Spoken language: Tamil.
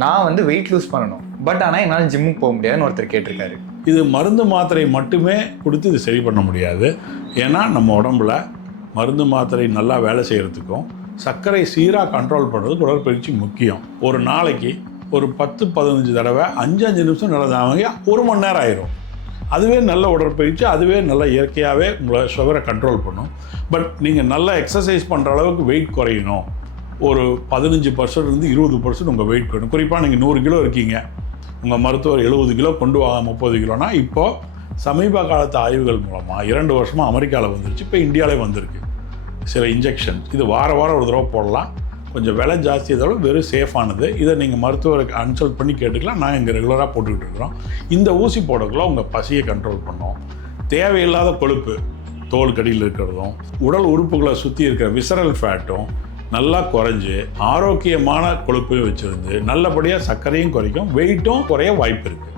நான் வந்து வெயிட் லூஸ் பண்ணணும், பட் ஆனால் என்னால் ஜிம்முக்கு போக முடியாதுன்னு ஒருத்தர் கேட்டிருக்காரு. இது மருந்து மாத்திரை மட்டுமே கொடுத்து இது சரி பண்ண முடியாது. ஏன்னா நம்ம உடம்புல மருந்து மாத்திரை நல்லா வேலை செய்கிறதுக்கும் சர்க்கரை சீராக கண்ட்ரோல் பண்ணுறதுக்கு உடற்பயிற்சி முக்கியம். ஒரு நாளைக்கு ஒரு 10-15 தடவை 5-5 நிமிஷம் நடந்தாங்க 1 மணி நேரம் ஆயிரும். அதுவே நல்ல உடற்பயிற்சி, அதுவே நல்ல இயற்கையாகவே உங்களை சுகரை கண்ட்ரோல் பண்ணும். பட் நீங்கள் நல்லா எக்ஸசைஸ் பண்ணுற அளவுக்கு வெயிட் குறையணும், ஒரு 15% 20% உங்கள் வெயிட் குறையணும். குறிப்பாக நீங்கள் 100 கிலோ இருக்கீங்க, உங்கள் மருத்துவர் 70 கிலோ கொண்டு வாங்க 30 கிலோனா, இப்போது சமீப காலத்து ஆய்வுகள் மூலமாக 2 வருஷமாக அமெரிக்காவில் வந்துருச்சு, இப்போ இந்தியாவிலே வந்திருக்கு சில இன்ஜெக்ஷன். இது வாரம் ஒரு தடவை போடலாம். கொஞ்சம் விலை ஜாஸ்தி, இதோட வெறும் சேஃபானது. இதை நீங்கள் மருத்துவருக்கு கன்சல்ட் பண்ணி கேட்டுக்கலாம். நாங்கள் இங்கே ரெகுலராக போட்டுக்கிட்டு இருக்கிறோம். இந்த ஊசி போடக்குள்ள உங்கள் பசியை கண்ட்ரோல் பண்ணோம். தேவையில்லாத கொழுப்பு தோல் கடியில் இருக்கிறதும் உடல் உறுப்புகளை சுற்றி இருக்கிற விசரல் ஃபேட்டும் நல்லா குறைஞ்சி ஆரோக்கியமான கொழுப்பையும் வச்சுருந்து நல்லபடியாக சர்க்கரையும் குறைக்கும், வெயிட்டும் குறைய வாய்ப்பு இருக்குது.